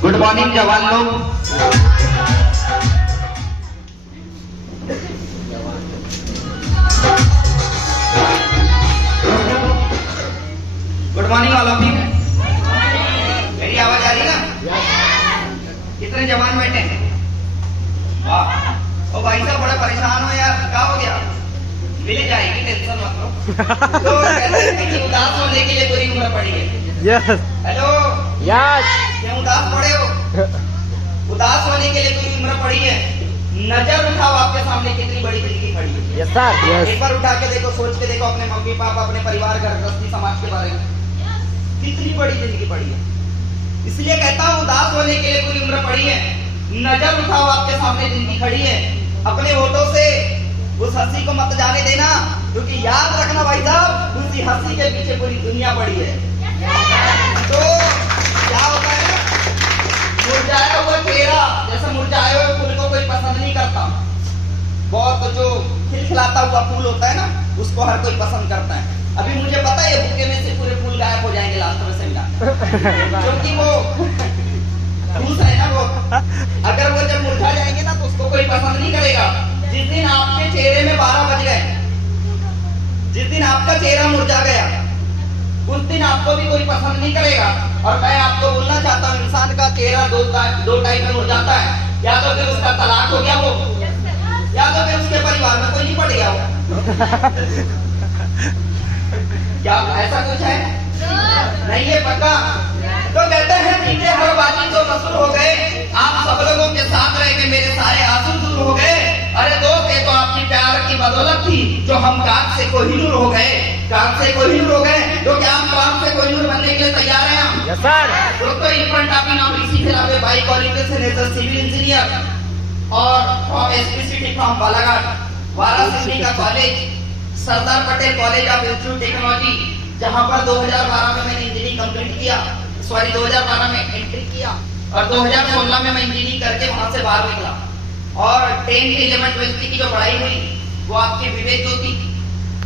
Good morning जवान लोग। Good morning all of you. मेरी आवाज आ रही है ना? कितने जवान बैठे हैं? वाह। ओ भाई साहब बड़ा परेशान हो यार, क्या हो गया? मिल जाएगी, टेंशन मत लो। तो कहते हैं कि उदास होने के लिए पूरी उम्र पड़ी है। यस। Hello yes. क्यों उदास पड़े हो? उदास होने के लिए पूरी उम्र पड़ी है। नजर उठाओ, आपके सामने कितनी बड़ी जिंदगी खड़ी है। Yes sir. यस। एक बार उठा के देखो, सोच के देखो अपने मम्मी पापा, अपने परिवार, घर गृहस्थी, समाज के बारे में। कितनी बड़ी जिंदगी पड़ी है। इसलिए कहता हूँ उदास होने के लिए पूरी उम्र पड़ी है। नजर उठाओ, आपके सामने जिंदगी खड़ी है। अपने होठों से उस हंसी को मत जाने देना, क्योंकि याद रखना भाई साहब, उसी हंसी के पीछे पूरी दुनिया पड़ी है। तो क्या होता है ना, मुरझाया हुआ चेहरा, जैसे मुरझाए हुए फूल को कोई पसंद नहीं करता। बहुत जो खिलखिलाता हुआ फूल होता है ना, उसको हर कोई पसंद करता है। अभी मुझे पता है बुके में से पूरे फूल गायब हो जाएंगे लास्ट में से मिला, क्योंकि वो फूल है ना, वो अगर वो जब मुरझा जाएंगे ना तो उसको कोई पसंद नहीं करेगा। जिस दिन आपके चेहरे में 12 बज गए, जिस दिन आपका चेहरा मुरझा गया, उस दिन आपको भी कोई पसंद नहीं करेगा। और मैं आपको बोलना चाहता हूँ, इंसान का चेहरा दो टाइप में मुरझाता है। या तो फिर उसका तलाक हो गया हो, या तो फिर उसके परिवार में कोई नहीं पड़ गया हो। क्या ऐसा कुछ है? नहीं है पक्का। तो कहते हैं मीठे हर बाजी तो मशहूर हो गए, आप सब लोगों के साथ रह के मेरे सारे आंसू दूर हो गए। अरे दोस्त, ये तो आपकी प्यार की बदौलत थी जो हम कांच से कोहिनूर हो गए, कांच से कोहिनूर हो गए। तो क्या हम कांच से कोहिनूर बनने के लिए तैयार हैं? हम यस सर। दोस्तों, इरफान टापी नाम इसी खिलाफ by qualification as a civil engineer और from SPCT from Balaghat, Varanasi का college, Sardar Patel college of institute technology, जहां पर 2012 में मैंने इंजीनियरिंग कंप्लीट किया, 2012 में एंट्री किया और 2016 में मैं इंजीनियरिंग करके वहां से बाहर निकला। और 10th 11th 12th की जो पढ़ाई हुई वो आपके विवेक ज्योति,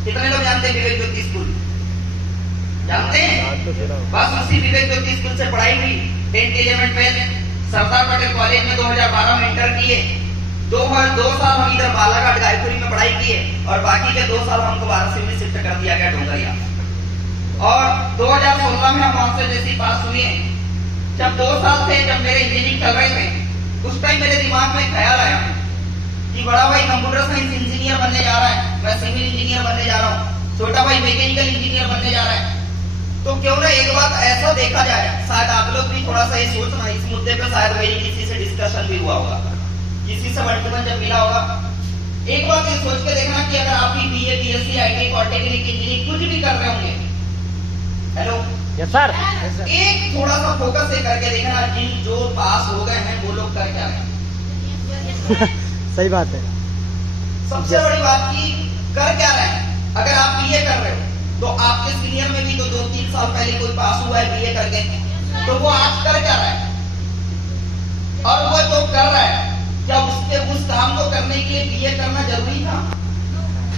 कितने लोग जानते हैं विवेक ज्योति स्कूल? जानते हैं? बस उसी विवेक ज्योति स्कूल से पढ़ाई हुई। 10th 11th 12th सरदार पटेल कॉलेज में 2012 में इंटर किए। 2 साल हम इधर बालाघाट गायपुरी में पढ़ाई किए और बाकी के 2 साल हमको वाराणसी में शिफ्ट कर दिया गया, डोंगरिया। और 2016 में हम वहां से जैसे पास हुए। जब 2 साल थे, जब मेरे इंजीनियरिंग कर रहे थे, उस टाइम मेरे दिमाग में ख्याल आया कि बड़ा भाई कंप्यूटर साइंस इंजीनियर बनने जा रहा है, मैं सिविल इंजीनियर बनने जा रहा हूँ, छोटा भाई मैकेनिकल इंजीनियर बनने जा रहा है। तो क्यों ना एक बात ऐसा देखा जाए, शायद आप लोग भी थोड़ा सा ये सोचना, इस मुद्दे पे शायद मेरी किसी से डिस्कशन भी हुआ होगा, किसी से वर्तमान जब मिला होगा। एक बात ये सोच के देखना कि अगर आप भी BA, BSc, IT, polytechnic, engineering कुछ भी कर रहे होंगे, हेलो यस सर, एक थोड़ा सा फोकस ये करके देखना, जिन जो पास हो गए हैं वो लोग कर क्या रहे हैं। सही बात है। सबसे बड़ी बात की कर क्या रहे हैं। अगर आप बीए कर रहे हो तो आपके सीनियर में भी तो 2-3 साल पहले कोई पास हुआ है बीए करके, तो वो आज कर क्या रहा है? और वो जो कर रहा है, क्या उसके उस काम को करने के लिए बीए करना जरूरी था?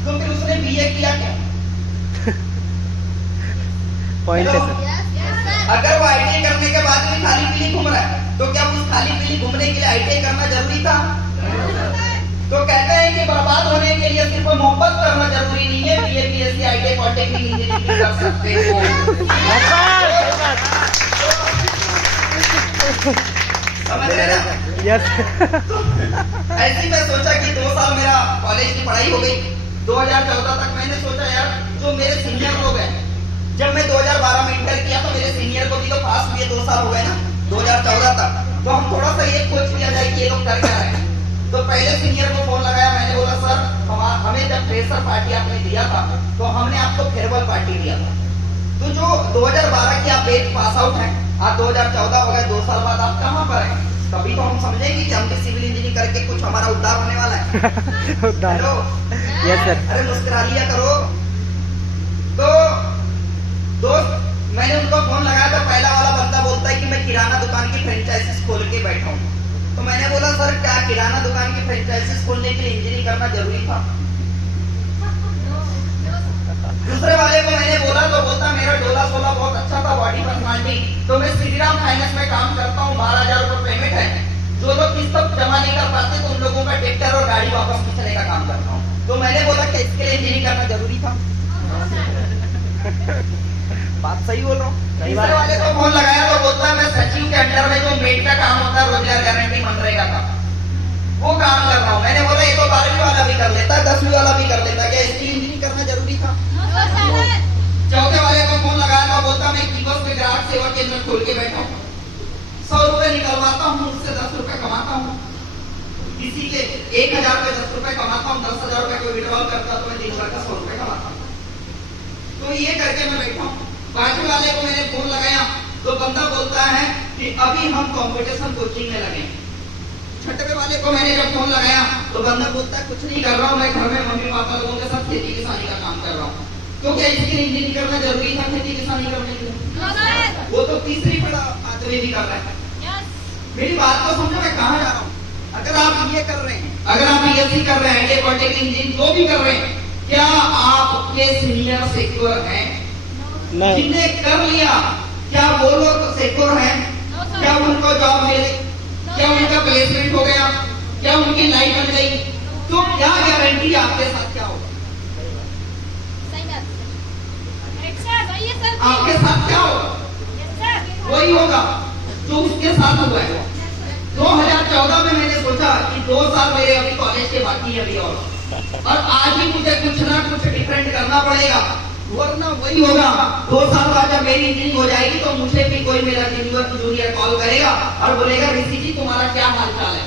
तो फिर उसने बीए किया क्या? पॉइंट है सर। अगर वो आईटीआई करने के बाद भी खाली पीली घूम रहा है, तो क्या उस खाली पीली घूमने के लिए आईटीआई करना जरूरी था? तो कहते हैं कि बर्बाद होने के लिए सिर्फ मोहब्बत करना जरूरी नहीं है, BA, BSc, ITI, polytechnic, engineering कर सकते हो। समझ रहे ना? यस। ऐसे मैं सोचा कि 2 साल मेरा कॉलेज की पढ़ाई हो गई। 2014 तक मैंने सोचा यार, जो मेरे सीनियर लोग हैं, जब मैं 2012 में इंटर किया तो मेरे सीनियर को भी तो पास हुए 2 साल हो गए ना, 2014 तक। तो हम थोड़ा सा ये सोच किया जाए कि ये लोग कर क्या रहे हैं। तो पहले सीनियर को फोन लगाया, मैंने बोला सर, हमें जब फ्रेशर पार्टी आपने दिया था तो हमने आपको फेयरवेल पार्टी दिया था। तो जो 2012 की आप बैच पास आउट हैं, आज 2014 हो गए, 2 साल बाद आप कहाँ पर हैं? तभी तो हम समझेंगे कि हम भी सिविल इंजीनियरिंग करके कुछ हमारा उद्धार होने वाला है। उद्धार। Yes sir. अरे मुस्कुरा लिया करो। तो दोस्त, मैंने उनको फोन लगाया तो पहला वाला बंदा बोलता है कि मैं किराना दुकान की फ्रेंचाइजीज खोल के बैठा हूँ। तो मैंने बोला सर, क्या किराना दुकान की फ्रेंचाइजीज खोलने के लिए इंजीनियरिंग करना जरूरी था? दूसरे वाले को मैंने बोला तो बोलता मेरा डोला सोला बहुत अच्छा था, बॉडी पर्सनालिटी, तो मैं श्रीराम फाइनेंस में काम करता हूँ, 12,000 जमा नहीं कर पाते तो उन लोगों का ट्रैक्टर और गाड़ी वापस खींचने का काम करता हूँ। तो मैंने बोला कि इसके लिए इंजीनियरिंग करना जरूरी था। बात सही बोल रहा हूँ। तीसरे वाले को फोन लगाया तो बोलता है मैं सचिव के अंडर में जो मेट का काम होता है रोजगार गारंटी मनरेगा का वो काम कर रहा हूँ। मैंने बोला ये तो 12वीं वाला भी कर लेता, 10वीं वाला भी कर लेता, क्या इसकी इंजीनियरिंग करना जरूरी था? चौथे वाले को फोन लगाया तो बोलता मैं कीबोर्ड पे ग्राहक सेवा केंद्र खोल के बैठा हूँ, 100 रुपए निकलवाता हूँ, उससे 10 रुपए कमाता हूँ, किसी के 1000 रुपए 10 रुपए कमाता हूँ, 10,000 रुपए को विड्रॉल करता तो मैं दिन भर का 100 रुपए कमाता हूँ। तो ये करके मैं बैठा हूँ। 5वें वाले को मैंने फोन लगाया तो बंदा बोलता है कि अभी हम कंपटीशन कोचिंग में लगे। 6वें वाले को मैंने जब फोन लगाया तो बंदा बोलता है कुछ नहीं कर रहा हूँ, मैं घर में मम्मी पापा लोगों के साथ खेती किसानी का काम कर रहा हूँ। तो क्या इसके लिए इंजीनियरिंग करना जरूरी था खेती किसानी करने के लिए? वो तो तीसरी पढ़ा आदमी भी कर रहा है। मेरी बात को समझो, मैं कहाँ जा रहा हूँ। अगर आप ये कर रहे हैं, अगर आप बीएससी कर रहे हैं, पॉलिटेक्निक इंजीनियरिंग जो भी कर रहे हैं, क्या आपके सीनियर सिक्योर हैं? जिनने कर लिया क्या वो लोग सिक्योर हैं? क्या उनको जॉब मिले? क्या उनका प्लेसमेंट हो गया? क्या उनकी लाइफ बन गई? तो क्या गारंटी आपके साथ क्या होगा? आपके साथ क्या होगा? वही होगा जो उसके साथ हुआ है। 2014 में मैंने सोचा कि 2 साल मेरे अभी कॉलेज के बाकी है अभी और आज ही मुझे कुछ ना कुछ डिफरेंट करना पड़ेगा, वरना वही होगा 2 साल बाद जब मेरी इंजीनियरिंग हो जाएगी तो मुझे भी कोई मेरा जूनियर कॉल करेगा और बोलेगा ऋषि जी तुम्हारा क्या हाल चाल है?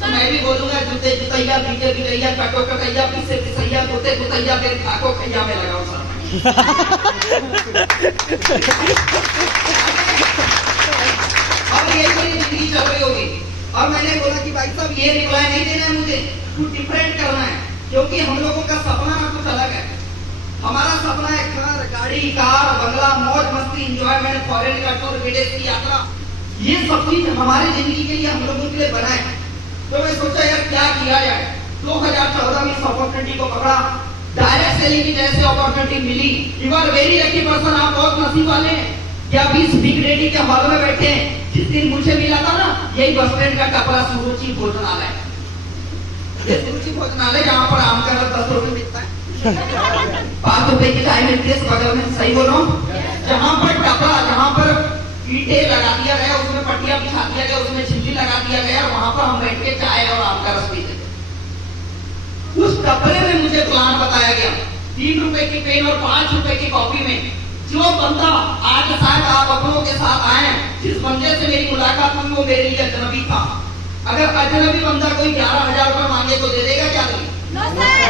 तो मैं भी बोलूंगा जूते जुतैया बीजे बिजैया कटो कटैया पीछे पिसैया तोते तुतैया तेरे खाको खैया में लगाओ सर। अब ये मेरी जिंदगी चल रही होगी और मैंने बोला कि भाई साहब ये रिप्लाई नहीं देना है मुझे, कुछ डिफरेंट करना है, क्योंकि हम लोगों का सपना ना कुछ अलग है। हमारा सपना है घर गाड़ी कार बंगला मौज मस्ती इंजॉयमेंट फॉरेन का टूर विदेश की यात्रा, ये सब चीज हमारे जिंदगी के लिए हम लोगों के लिए बना है। तो मैं सोचा यार क्या किया जाए। 2014 में इस अपॉर्चुनिटी को पकड़ा, डायरेक्ट सेलिंग की जैसे अपॉर्चुनिटी मिली। You are very lucky person, आप बहुत नसीब वाले हैं। क्या 20 बिग रेडी के हॉल में बैठे हैं। जिस दिन मुझे मिला था ना यही बस स्टैंड का कपड़ा सुरुचि भोजनालय, ये सुरुचि भोजनालय जहाँ पर आम का 10 रुपए मिलता है, 5 रुपए की चाय मिलती है बगल में, सही बोल रहा हूँ। जहाँ पर कपड़ा, जहाँ पर ईंटे लगा दिया गया, उसमें पट्टियां बिछा दिया गया, उसमें छिल्ली लगा दिया गया और वहां पर हम बैठ के चाय और आम का रस पीते थे। उस कपड़े में मुझे प्लान बताया गया, 3 रुपए की पेन और 5 रुपए की कॉपी में जो बंदा आज शायद आप अपनों के साथ आए, जिस बंदे से मेरी मुलाकात हुई वो मेरे लिए अजनबी था। अगर अजनबी बंदा कोई 11,000 रुपए मांगे तो दे देगा क्या?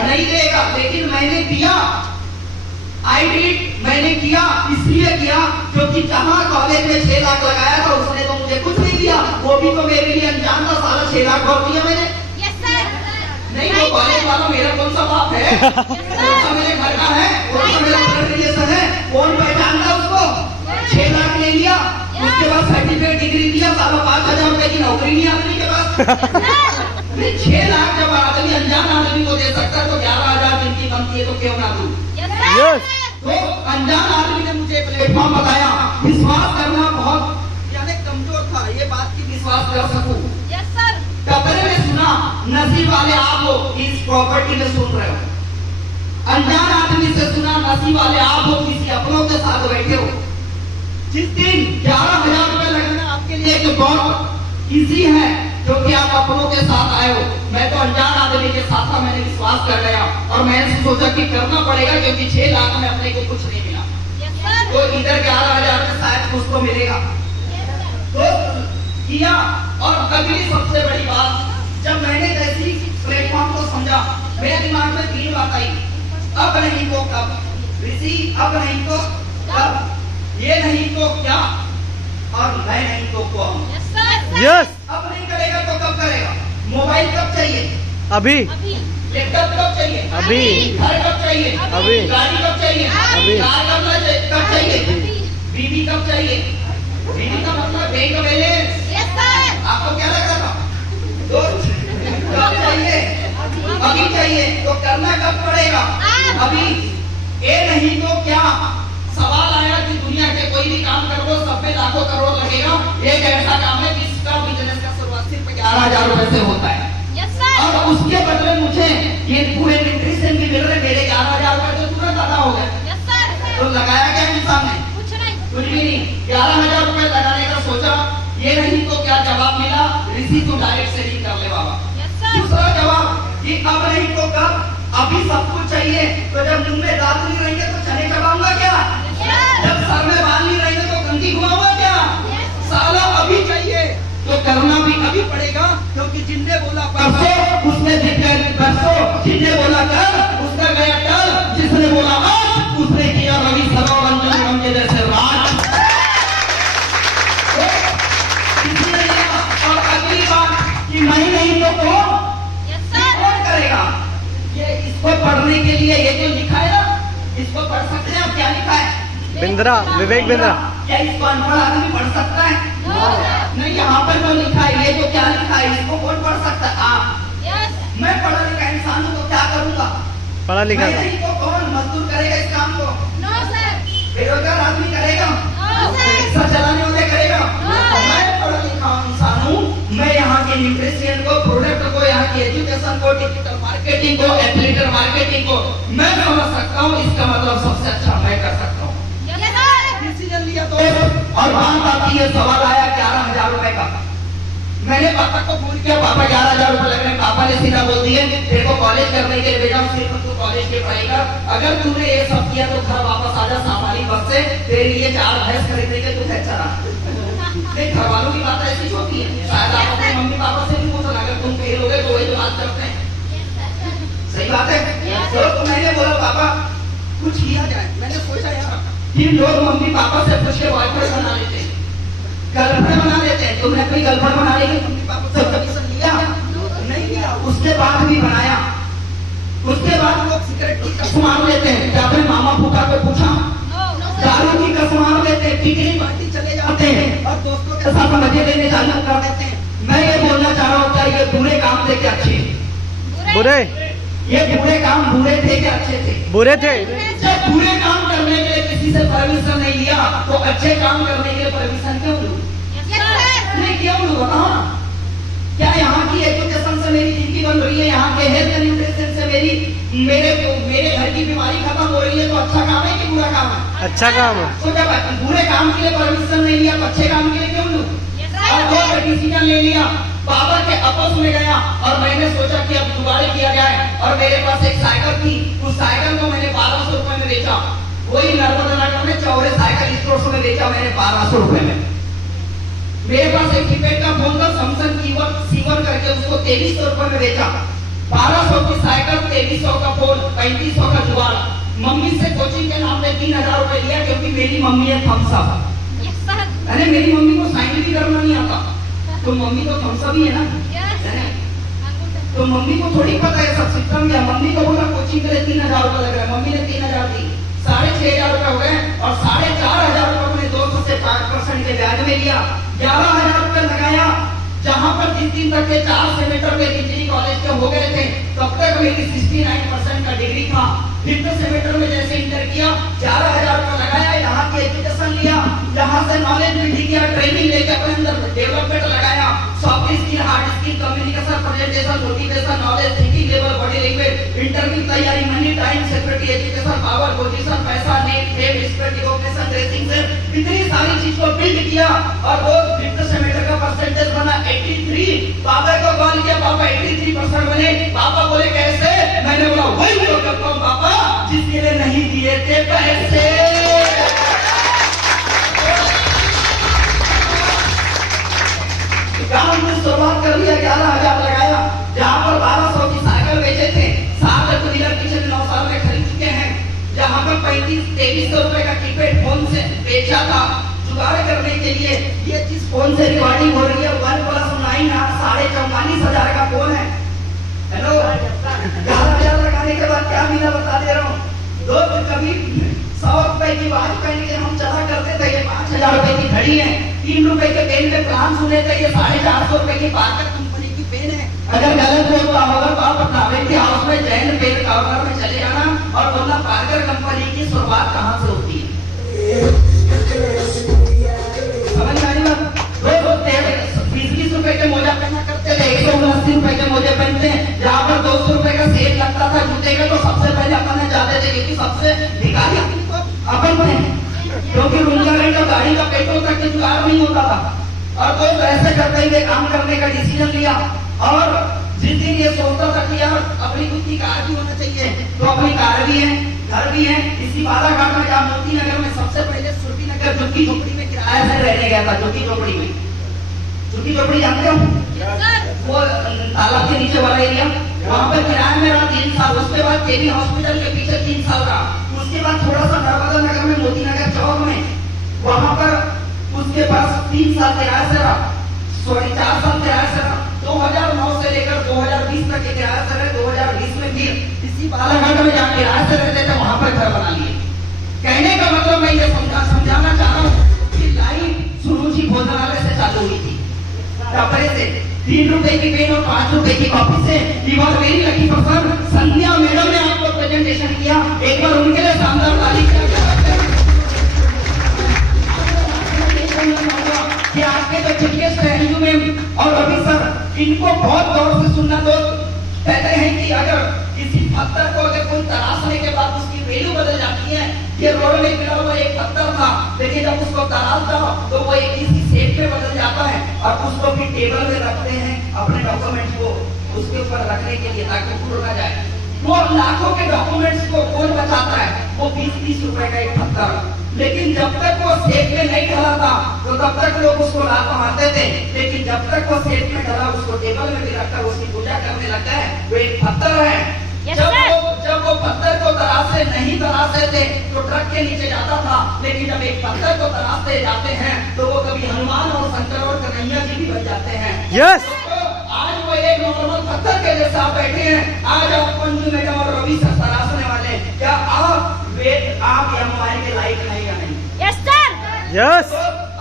नहीं देगा। लेकिन मैंने दिया, मैंने किया, इसलिए किया क्योंकि जहां कॉलेज में 6 लाख लगाया था उसने तो मुझे कुछ नहीं दिया, वो भी तो मेरे लिए अनजान था। सारा 6 लाख भर दिया मैंने। नहीं, वो कॉलेज वाला मेरा कौन सा बाप है? कौन सा मेरे घर का है? कौन सा मेरा ब्लड रिलेशन है? कौन पहचानता उसको? 6 लाख ले लिया, उसके बाद सर्टिफिकेट डिग्री दिया, सारा 5,000 रुपए की नौकरी नहीं आदमी के पास। 6 लाख जब आदमी अनजान आदमी को दे सकता है तो 11,000 जिनकी बनती है तो क्यों ना दूं? तो अनजान आदमी ने मुझे प्लेटफॉर्म बताया। विश्वास करना बहुत यानी कमजोर था, ये बात की विश्वास कर सकूं। कपड़े में सुना, नसीब वाले आप हो इस प्रॉपर्टी में सुन रहे हो। अनजान आदमी से सुना, नसीब वाले आप हो किसी अपनों के साथ बैठे हो। जिस दिन 11,000 रुपए लगना आपके लिए एक बहुत इजी है क्योंकि आप अपनों के साथ आए हो। मैं तो अनजान आदमी के साथ था, मैंने विश्वास कर लिया और मैंने सोचा कि करना पड़ेगा क्योंकि 6 लाख में अपने को कुछ नहीं मिला, तो इधर 11,000 में शायद कुछ तो मिलेगा। तो किया। और अगली सबसे बड़ी बात, जब मैंने जैसी प्लेटफॉर्म को समझा मेरे दिमाग में 3 बात आई, अब नहीं तो कब, ऋषि अब नहीं तो कब, ये नहीं तो क्या और मैं नहीं तो कौन। अब नहीं करेगा तो कब करेगा? मोबाइल कब चाहिए? अभी। लैपटॉप कब चाहिए? अभी। घर कब चाहिए? अभी। गाड़ी कब चाहिए? अभी। कार कब चाहिए? बीवी कब चाहिए? बीवी का मतलब बैंक बैलेंस। आपको क्या लग रहा था? कब चाहिए? अभी चाहिए। तो करना कब पड़ेगा? अभी। ये नहीं तो क्या? सवाल आया कि दुनिया के कोई भी काम कर लो सब में लाखों करोड़ लगेगा, एक ऐसा काम है जिसका बिजनेस का शुरुआत सिर्फ 11,000 रुपए से होता है। और उसके बदले मुझे ये पूरे न्यूट्रिशन की मिल रहे, मेरे 11,000 रुपए तो तुरंत अदा हो गया। तो लगाया क्या इंसान ने? कुछ भी नहीं। 11,000 रुपए लगाने का सोचा, ये नहीं तो क्या जवाब मिला? ऋषि तू डायरेक्ट सेलिंग कर ले बाबा। दूसरा जवाब कि अब नहीं तो कब, अभी सब कुछ चाहिए। तो जब मुंह में दांत नहीं रहेंगे तो चने चबाऊंगा क्या? जब सर में बाल नहीं रहेंगे तो कंघी घुमाऊंगा क्या? साला अभी चाहिए तो करना भी अभी पड़ेगा, क्योंकि जिनने बोला परसों उसने परसों, जिनने बोला कर उसका गया कल, जिसने बोला आज उसने किया रवि सरोवरंजन के जैसे राज। और अगली बात कि मैं नहीं तो कौन करेगा? ये इसको पढ़ने के लिए ये जो लिखा है ना, इसको पढ़ सकते हैं। क्या लिखा है? बिंद्रा, विवेक बिंद्रा। क्या इसको अनपढ़ आदमी पढ़ सकता है? नहीं, यहाँ पर जो लिखा है, ये जो क्या लिखा है, इसको कौन पढ़ सकता है? आप। मैं पढ़ा लिखा इंसान हूँ तो क्या करूँगा? पढ़ा लिखा था। नहीं तो कौन मजदूर करेगा इस काम को? बेरोजगार आदमी करेगा? रिक्शा चलाने वाले करेगा? मैं पढ़ा लिखा इंसान हूँ। मैं यहाँ के न्यूट्रिशन को, प्रोडक्ट को, यहाँ की एजुकेशन को, डिजिटल मार्केटिंग को, एथलीटर मार्केटिंग को मैं समझ सकता हूँ। इसका मतलब सबसे अच्छा मैं कर सकता हूँ। डिसीजन लिया तो और बात आती है, सवाल आया 11,000 रुपए का। मैंने पापा को फोन किया, पापा 11,000 रुपए लग रहे हैं। पापा ने सीधा बोल दिए तेरे को कॉलेज करने के लिए भेजा, सिर्फ तू कॉलेज के पढ़ाई कर। अगर तूने ये सब किया तो घर वापस आजा सामानी बस से, तेरे लिए 4 भैंस खरीदने तू है चला। नहीं, घर वालों की बात ऐसी होती है। शायद आप अपने मम्मी पापा से भी पूछो, अगर तुम फेल हो गए तो वही जो बात करते हैं। सही बात है। तो मैंने बोला पापा कुछ किया जाए। मैंने सोचा यार, फिर लोग मम्मी पापा से पूछ के बॉयफ्रेंड बना लेते हैं, गर्लफ्रेंड बना लेते हैं। तुमने अपनी गर्लफ्रेंड बना ली, मम्मी पापा से परमिशन लिया? नहीं लिया। उसके बाद भी बनाया। उसके बाद लोग सिगरेट की कसम मार लेते हैं। क्या अपने मामा फूफा को पूछा? दारू की कसम मार लेते हैं, पिकनिक पार्टी चले जाते हैं और दोस्तों के साथ मजे लेने चालू कर देते हैं। मैं ये बोलना चाह रहा हूँ, क्या ये बुरे काम थे क्या अच्छे? बुरे। ये बुरे काम बुरे थे क्या अच्छे थे? बुरे थे। जब बुरे काम करने के लिए किसी से परमिशन नहीं लिया तो अच्छे काम करने के लिए परमिशन क्यों लूं? नहीं क्यों लूं? हाँ, क्या यहाँ की एजुकेशन से मेरी जिंदगी बन रही है? यहाँ के हेल्थ न्यूट्रिशन से मेरे घर की बीमारी खत्म हो रही है, तो अच्छा काम है कि बुरा काम है? अच्छा काम है। तो जब बुरे काम के लिए परमिशन नहीं लिया तो अच्छे काम के लिए क्यों लूं? और वो डिसीजन ले लिया, बाबा के आपस में गया और मैंने सोचा कि अब दोबारा किया जाए। और मेरे पास एक साइकिल थी, उस साइकिल को मैंने 1200 रुपए में बेचा। वही नर्मदा नगर में चौरे साइकिल स्टोर में बेचा मैंने 1200 रुपए में। मेरे पास एक कीपैड का फोन था, सैमसंग C1 करके, उसको 2300 रुपए में बेचा। 1200 की साइकिल, 2300 का फोन, 3500 का जुगाड़। मम्मी से कोचिंग के नाम पे 3,000 रुपए लिया, क्योंकि मेरी मम्मी है थम्सअप। अरे मेरी मम्मी को साइन भी करना नहीं आता, तो मम्मी तो थम्सअप ही है ना। तो मम्मी को थोड़ी पता है सब सिस्टम क्या। मम्मी को बोला कोचिंग के लिए 3,000 रुपए लग रहा है, मम्मी ने 3,000 दी, 6,500 रुपए हो गए। और 4,500 रुपए अपने दोस्तों से 5% के ब्याज में लिया। 11,000 रुपए लगाया। जहां पर 3 दिन तक के 4 सेमेस्टर में डिग्री कॉलेज के हो गए थे, तब तक मेरी 69% का डिग्री था। 5th सेमेस्टर में जैसे इंटर किया, 11,000 रुपए लगाया, यहाँ की एजुकेशन लिया, यहाँ से नॉलेज बिल्डिंग किया, ट्रेनिंग लेके अपने अंदर डेवलपमेंट लगाया, soft skill, hard skill, communication, presentation, motivation, knowledge, thinking level, body language, interview तैयारी, money, time, security, education, power, position, पैसा, net, fame, respect, recognition, dressing से इतनी सारी चीज को बिल्ड किया। और वो 5th सेमेस्टर का परसेंटेज बना 83। पापा को कॉल किया, पापा 83% बने। पापा बोले कैसे? मैंने बोला वही तो करता हूँ पापा जिसके लिए नहीं दिए थे पैसे। काम में शुरुआत कर लिया, 11,000 लगाया। जहाँ पर 1200 की साइकिल बेचे थे, 7 टू-व्हीलर पिछले 9 साल में खरीद चुके हैं। जहाँ पर 2300 रुपए का कीपैड फोन से बेचा था जुगाड़ करने के लिए। ये चीज फोन से रिकॉर्डिंग हो रही है, 1+9 44,000 का फोन है। हेलो, 11,000 लगाने के बाद क्या मिला बता दे रहा हूँ। दोस्त कभी 100 रुपए की वॉच पहन के हम चला करते थे, ये 5,000 रुपए की घड़ी है। 3 रुपए के पेन पे प्लान सुने थे, ये 450 रुपए की पार्कर कंपनी की पेन है। अगर गलत बोलता होगा तो आप अपने हाउस में जैन पेन कॉर्नर में चले जाना और बोलना पार्कर कंपनी की शुरुआत कहाँ से होती है। समझ में आई बात? 20 रुपए के मोजा पहना करते थे, 179 80 रुपए के मोजे पहनते हैं, जहाँ पर 200 रुपए का सेल लगता था जूते का, तो सबसे पहले अपन जाते थे, क्योंकि सबसे भिखारी अपन थे, क्योंकि उनका नहीं तो गाड़ी का पेट्रोल तक के जुगाड़ नहीं होता था। और तो ऐसे करते हुए काम करने का डिसीजन लिया, और जिस दिन ये सोचता था कि यार अपनी खुद की कार भी होना चाहिए, तो अपनी कार भी है, घर भी है। इसी बालाघाट में जहाँ मोती नगर में सबसे पहले सुरभि नगर झुग्गी झोपड़ी में किराया से रहने गया था। झुग्गी झोपड़ी में, झुग्गी झोपड़ी जानते हो, वो तालाब के नीचे वाला एरिया, वहाँ पे किराया में रहा 3 साल। उसके बाद केवी हॉस्पिटल के पीछे 3 साल रहा। उसके बाद थोड़ा सा नर्मदा नगर में मोती नगर चौक में, वहाँ पर उसके पास 3 साल किराया से रहा, 4 साल किराया से रहा। 2009 से लेकर 2020 तक के किराया से रहे। 2020 में फिर इसी बालाघाट में जहाँ किराया से रहते थे वहाँ पर घर बना लिए। कहने का मतलब मैं ये समझाना चाह रहा हूँ कि लाइन सुरुचि भोजनालय से चालू हुई थी, कपड़े से 3 रुपए की पेन और 5 रुपए की कॉपी से। इवन मेरी लकी पर्सन संध्या मैडम ने आपको प्रेजेंटेशन किया, एक बार उनके लिए शानदार ताली कि आपके जो चिकित्सक हैं में और रवि सर, इनको बहुत गौर से सुनना। दोस्त कहते हैं कि अगर किसी पत्थर को अगर कोई तराशने के बाद उसकी वैल्यू बदल जाती है। ये रोड में गिरा हुआ एक पत्थर था, लेकिन जब उसको तराशता तो वो एक किसी शेप में बदल जाता है, और उसको भी टेबल में रखते हैं अपने डॉक्यूमेंट्स को उसके ऊपर रखने के लिए, ताकि भूल ना जाए। वो लाखों के डॉक्यूमेंट्स को कौन बचाता है? वो 20-30 रुपए का एक पत्थर। लेकिन जब तक वो सेफ में नहीं डला था तो तब तक लोग उसको लात मारते थे, लेकिन जब तक वो सेफ में डला उसको टेबल में भी रखकर उसकी पूजा करने लगता है। वो एक पत्थर है। जब वो पत्थर को तराशे नहीं तराशे थे तो ट्रक के नीचे जाता था, लेकिन जब एक पत्थर को तराशते जाते हैं तो वो कभी हनुमान और शंकर और कन्हैया जी भी बन जाते हैं। यस, आज वो एक नॉर्मल पत्थर के जैसा आप बैठे हैं। आज आप मंजू मैडम और रवि सर तराशने वाले, क्या आप या मोबाइल के लाइक नहीं या नहीं? Yes sir, yes.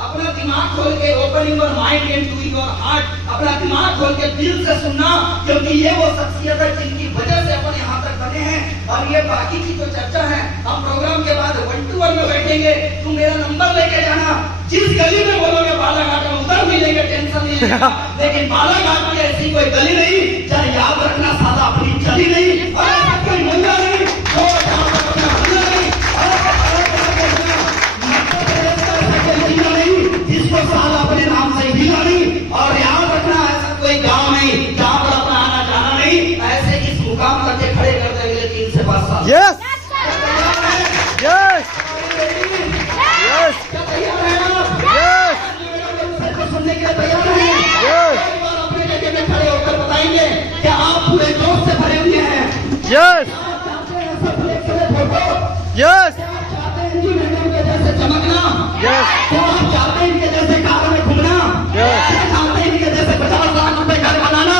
अपना दिमाग खोल के open your mind and do your heart, अपना दिमाग खोल के दिल से सुनना, क्योंकि ये वो शख्सियत है जिनकी वजह से अपन यहाँ तक बने हैं। और ये बाकी की जो चर्चा है, हम प्रोग्राम के बाद 1-to-1 में बैठेंगे। तुम मेरा नंबर लेके जाना, जिस गली में बोलोगे बालाघाट में उधर मिलेंगे, टेंशन नहीं लेना। लेकिन बालाघाट में ऐसी कोई गली नहीं, चाहे याद रखना साला अपनी चली नहीं, और ऐसा कोई मुद्दा नहीं जिसको साला अपने नाम से हिला नहीं। और याद रखना ऐसा कोई गांव नहीं जहाँ पर अपना आना जाना नहीं, ऐसे इस मुकाम तक के खड़े कर देंगे 3 से 5 साल। यस, यस, यस, तैयार है ना? यस, सुनने के लिए तैयार है? एक बार अपने जगह में खड़े होकर बताएंगे कि आप पूरे जोश से भरे हुए हैं। यस, यस, चमकना, क्या आप चाहते हैं इनके जैसे कार में घूमना, चाहते हैं इनके जैसे 50 लाख रुपए घर बनाना?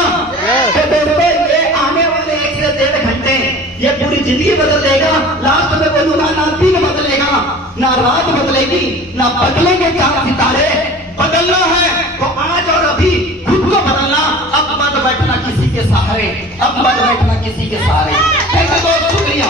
तो दोस्तों ये आने वाले 1 से 1.5 घंटे ये पूरी जिंदगी बदल देगा। लास्ट में बोलूंगा, ना दिन बदलेगा, ना रात बदलेगी, ना बदलेंगे 4 सितारे। बदलना है तो आज और अभी खुद को बदलना। अब मत बैठना किसी के सहारे, अब मत बैठना किसी के सहारे। थैंक यू दोस्त, शुक्रिया।